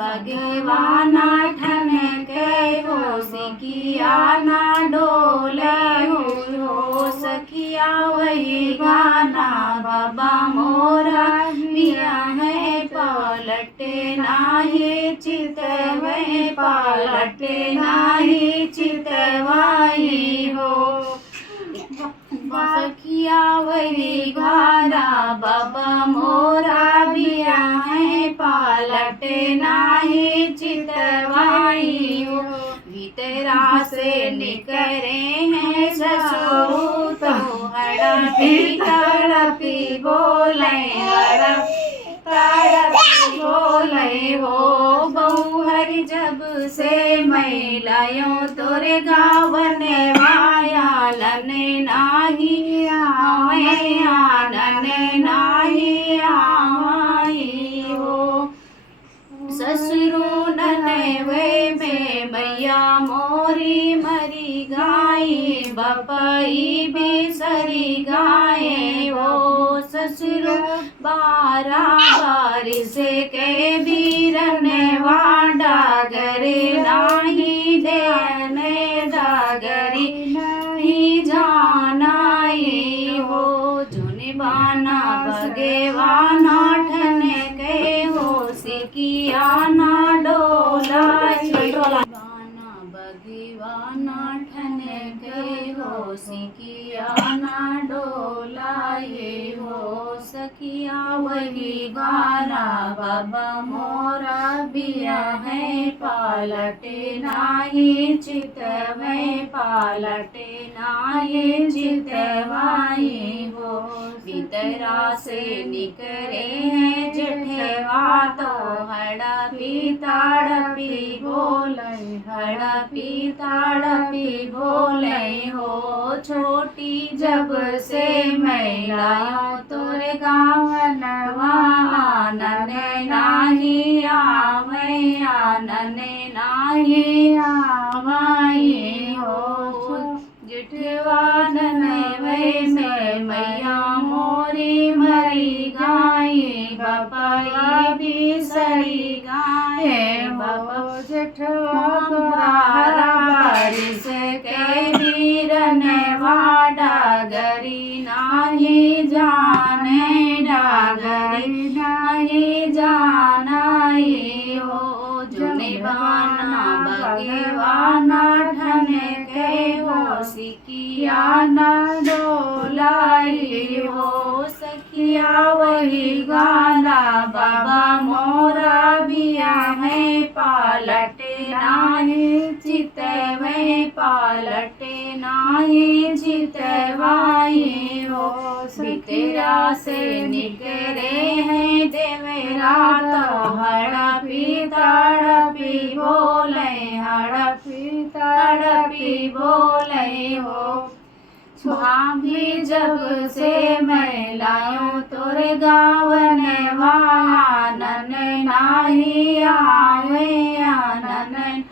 भगवाना ठन के हो सिकिया ना डोले हो सखिया वही गाना बाबा मोरा मिया है पलटे नाही चितवे पलटे नाही चितवाई हो सखिया वही गारा बाबा मोरा बिया है पलटे नाही चितवाई हो भीतरा से निकरे हैं ससुर तो हड़पी तड़पी बोले तड़पी बोले हो बहु हरि जब से मैं लायो तोरे गावने वाया लने नाही आवे आनने नाही आवाई हो ससुरो नने वे में मैया मोरी मरी गाये बपई बिसरी गाये हो ससुरो बारा बारिश के बीरने वाडा गरे नाही देने डागरी नहीं जानाई हो जुने बाना भगवाना ठने के हो सिकिया ना डोलाई बाना भगवाना ठने के हो सिकिया ना डोलाई हो सखिया वही गाना बाबा मोरा बिया है पालटे नाही चितवे पालटे नाही चितवाई हो भीतरा से निकरे हैं जेठवा तो हड़पी तड़पी बोले हड़पी तड़पी बोले हो छोटी जब से मैं लायो तोरे गाँव नवा आनने नाही आवे आनने नाही आवाई हो जिठवा नने वे में मैया मोरी मरी गाये बपाई भी सरी गाये बाबा जेठवा बारा बारिश के बीरने वाडा गरी नाही जाने डागरी नहीं जानाई हो जुने बाना भगवाना ठने के हो सिकिया ना डोलाई हो सखिया वही गाना बाबा मोरा बिया है पालटे नाही चितवे पालटे नाही चितवाई हो भीतरा से निकरे हैं देवरा तो हड़पी तड़पी बोले हड़पी तड़पी बोले हो भाभी जब से मैं लायो तोरे गावने वानन नाही आवे आनन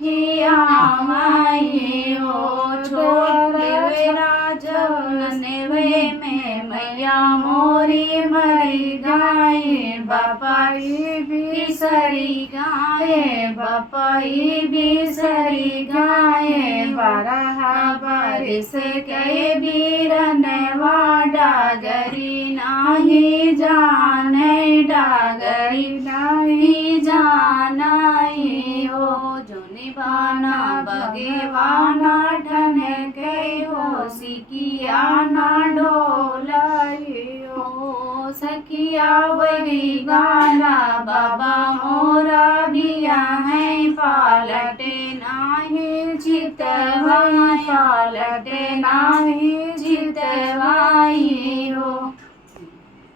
ही आवाई हो छोटे वेरा जवने वे में मैया मोरी मरी गाये बपाई बिसरी गाये बपाई बिसरी गाये बरहा बारिश के बीरने वाडा गरी नाही जाने डागरी नहीं जानाई हो जुनी बाना भगवाना ठने के हो सिकिया ना डोलाई हो सखिया वही गाना बाबा मोरा बिया है पालटे नाही चितवाई पालटे नाही चितवाई हो